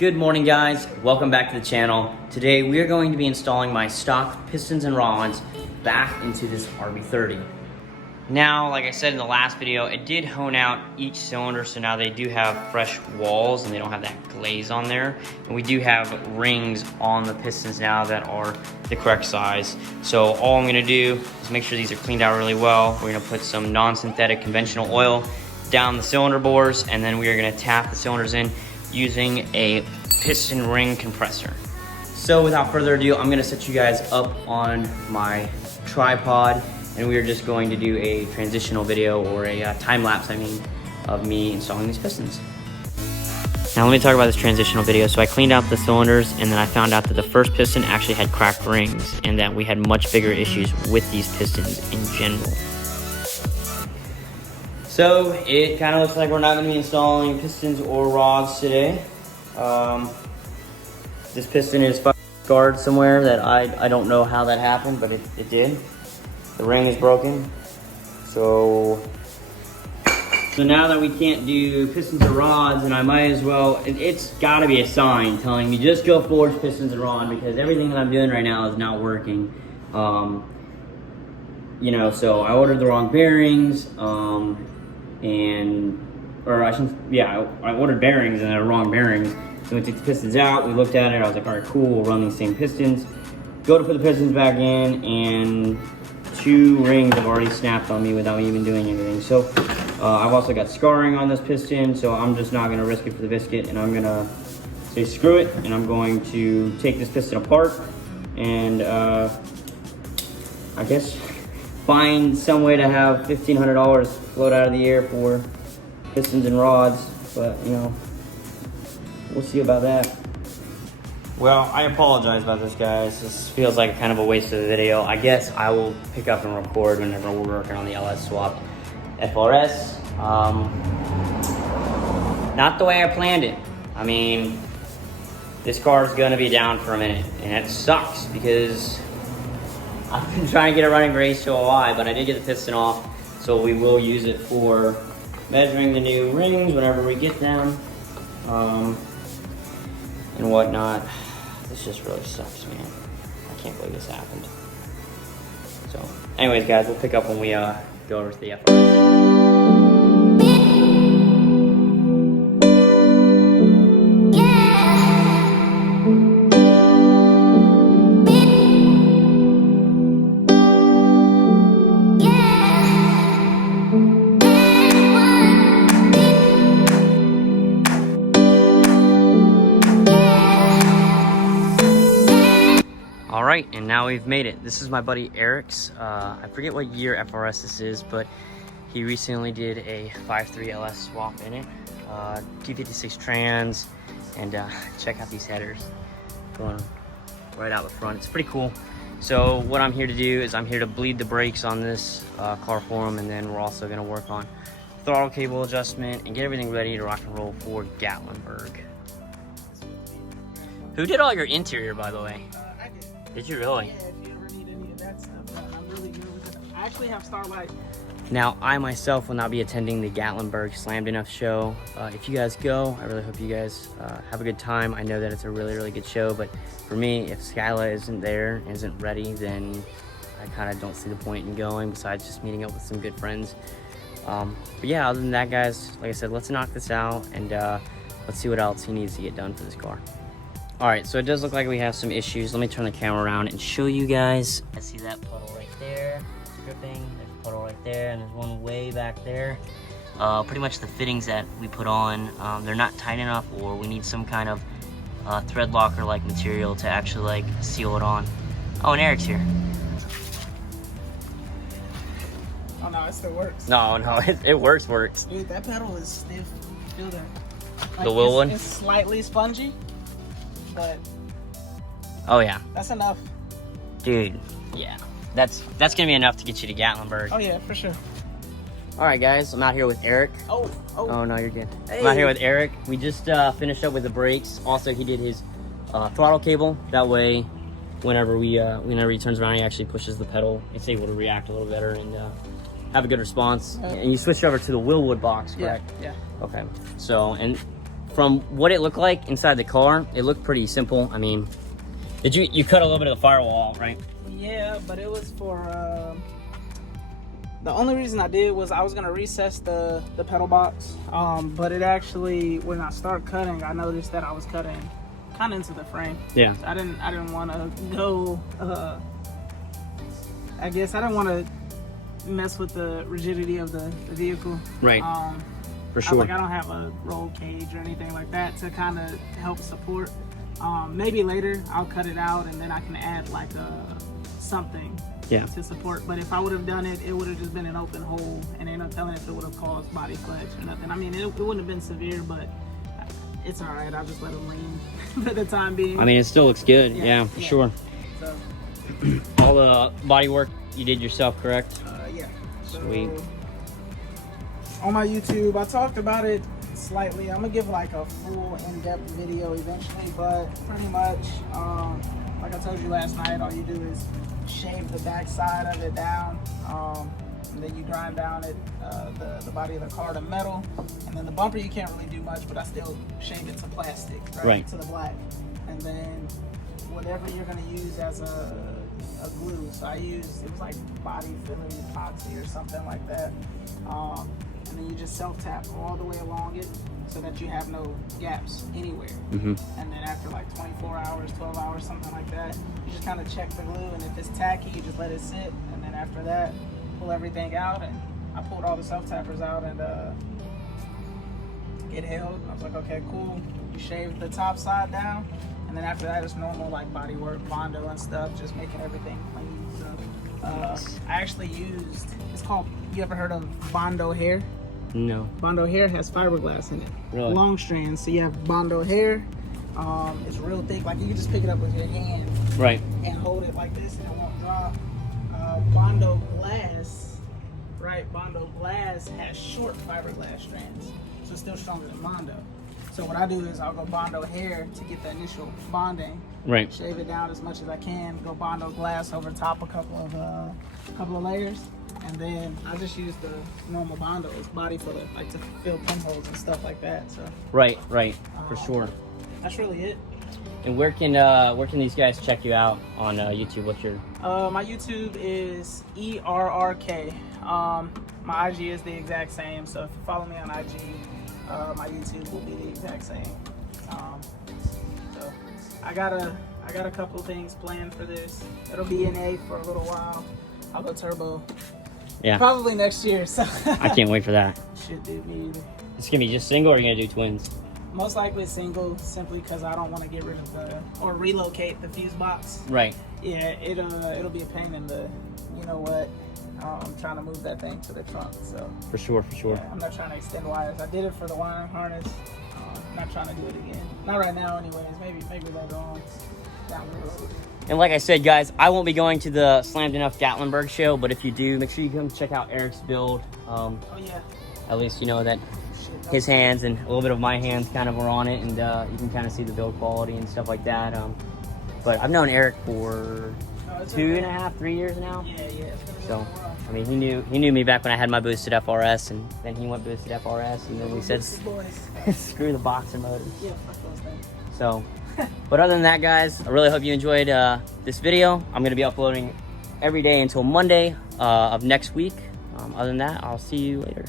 Good morning, guys. Welcome back to the channel. Today we are going to be installing my stock pistons and rods back into this RB30. Now, like I said in the last video, it did hone out each cylinder, so now they do have fresh walls and they don't have that glaze on there. And we do have rings on the pistons now that are the correct size. So all I'm gonna do is make sure these are cleaned out really well. We're gonna put some non-synthetic conventional oil down the cylinder bores, and then we are gonna tap the cylinders in using a piston ring compressor. So without further ado, I'm gonna set you guys up on my tripod, and we are just going to do a transitional video, or a time lapse, I mean, of me installing these pistons. Now let me talk about this transitional video. So I cleaned out the cylinders, and then I found out that the first piston actually had cracked rings, and that we had much bigger issues with these pistons in general. So it kind of looks like we're not going to be installing pistons or rods today. This piston is scarred somewhere that I don't know how that happened, but it did. The ring is broken. So now that we can't do pistons or rods, and I might as well, it's got to be a sign telling me just go forge pistons and rod, because everything that I'm doing right now is not working. You know, so I ordered the wrong bearings. I ordered bearings and they're wrong bearings. So we took the pistons out, we looked at it, I was like, all right, cool, we'll run these same pistons. Go to put the pistons back in, and 2 rings have already snapped on me without me even doing anything. So I've also got scarring on this piston, so I'm just not gonna risk it for the biscuit, and I'm gonna say screw it, and I'm going to take this piston apart and I guess find some way to have $1,500 float out of the air for pistons and rods, but you know, we'll see about that. Well, I apologize about this, guys. This feels like kind of a waste of the video. I guess I will pick up and record whenever we're working on the LS swapped FRS. Not the way I planned it. I mean, this car is gonna be down for a minute, and it sucks because I've been trying to get it running for H2OI, but I did get the piston off, so we will use it for measuring the new rings whenever we get them, and whatnot. This just really sucks, man. I can't believe this happened. So, anyways, guys, we'll pick up when we go over to the FRS. All right, and now we've made it. This is my buddy Erik's. I forget what year FRS this is, but he recently did a 5.3 LS swap in it. T56 trans, and check out these headers going right out the front. It's pretty cool. So what I'm here to do is I'm here to bleed the brakes on this car for him, and then we're also gonna work on throttle cable adjustment and get everything ready to rock and roll for Gatlinburg. Who did all your interior, by the way? Did you really? Yeah, if you ever need any of that stuff, I'm really good with it. I actually have Starlight. Now, I myself will not be attending the Gatlinburg Slammed Enough show. If you guys go, I really hope you guys have a good time. I know that it's a really, really good show, but for me, if Skyline isn't there, isn't ready, then I kind of don't see the point in going, besides just meeting up with some good friends. But yeah, other than that, guys, like I said, let's knock this out, and let's see what else he needs to get done for this car. All right, so it does look like we have some issues. Let me turn the camera around and show you guys. I see that puddle right there, dripping. There's a puddle right there, and there's one way back there. Pretty much the fittings that we put on, they're not tight enough, or we need some kind of thread locker-like material to actually like seal it on. Oh, and Erik's here. Oh no, it still works. No, it works. Dude, that pedal is stiff. Feel that? Like, The wheel one? It's slightly spongy, but Oh yeah, that's enough. dude. Yeah, that's gonna be enough to get you to Gatlinburg. Oh yeah, for sure. All right, guys, I'm out here with Erik. Oh. Oh no, you're good. Hey. I'm out here with Erik. We just finished up with the brakes. Also, he did his throttle cable. That way, whenever he turns around, he actually pushes the pedal. It's able to react a little better and have a good response. And you switched over to the Willwood box, correct? Yeah. Okay. So, and from what it looked like inside the car, it looked pretty simple. I mean, did you cut a little bit of the firewall, right? Yeah, but it was for the only reason I did was I was gonna recess the pedal box, but it actually, when I start cutting, I noticed that I was cutting kind of into the frame. Yeah. So I didn't want to go. I guess I didn't want to mess with the rigidity of the vehicle. Right. For sure. I don't have a roll cage or anything like that to kind of help support. Maybe later I'll cut it out and then I can add like something to support. But if I would have done it, it would have just been an open hole, and ain't no telling if it would have caused body flex or nothing. I mean, it wouldn't have been severe, but it's all right. I'll just let it lean for the time being. I mean, it still looks good. Yeah, for sure. So, all the body work you did yourself, correct? Yeah. So, sweet. On my YouTube, I talked about it slightly. I'm gonna give like a full in-depth video eventually, but pretty much, like I told you last night, all you do is shave the back side of it down, and then you grind down it, the body of the car to metal, and then the bumper you can't really do much, but I still shave it to plastic, right? To the black, and then whatever you're gonna use as a glue. So I used, it was like body filler epoxy or something like that. And then you just self-tap all the way along it so that you have no gaps anywhere. And then after like 24 hours, 12 hours, something like that, you just kind of check the glue, and if it's tacky, you just let it sit. And then after that, pull everything out, and I pulled all the self-tappers out, and it held. I was like, okay, cool. You shave the top side down, and then after that, it's normal like body work, Bondo and stuff, just making everything clean. So I actually used, it's called, you ever heard of Bondo hair? No. Bondo hair has fiberglass in it. Really? Long strands. So you have Bondo hair. It's real thick. Like you can just pick it up with your hand. Right. And hold it like this and it won't drop. Bondo glass, right? Bondo glass has short fiberglass strands. So it's still stronger than Bondo. So what I do is I'll go Bondo hair to get the initial bonding. Right. Shave it down as much as I can. Go Bondo glass over top a couple of layers. And then I just use the normal Bondos, body filler, like to fill pinholes and stuff like that. So Right, for sure. that's really it. And where can these guys check you out on YouTube? What's your? My YouTube is ERRK. My IG is the exact same. So if you follow me on IG, my YouTube will be the exact same. So I got a couple things planned for this. It'll be NA for a little while. I'll go turbo. Yeah. Probably next year. So I can't wait for that. Shit, dude, me either. It's gonna be just single, or are you gonna do twins? Most likely single, simply because I don't want to get rid of or relocate the fuse box. Right. Yeah, it'll be a pain in the, you know what, I'm trying to move that thing to the trunk, so. For sure. Yeah, I'm not trying to extend wires. I did it for the wiring harness. Not trying to do it again. Not right now anyways, maybe later on down the road. And like I said, guys, I won't be going to the Slammed Enough Gatlinburg show, but if you do, make sure you come check out Erik's build. Oh yeah. At least you know that his hands and a little bit of my hands kind of were on it, and you can kind of see the build quality and stuff like that. But I've known Erik for 2.5, 3 years now. Yeah. So, I mean, he knew me back when I had my boosted FRS, and then he went boosted FRS, and then we said, screw the boxer motors. Yeah, fuck those things. So, but other than that, guys, I really hope you enjoyed this video. I'm going to be uploading every day until Monday of next week. Other than that, I'll see you later.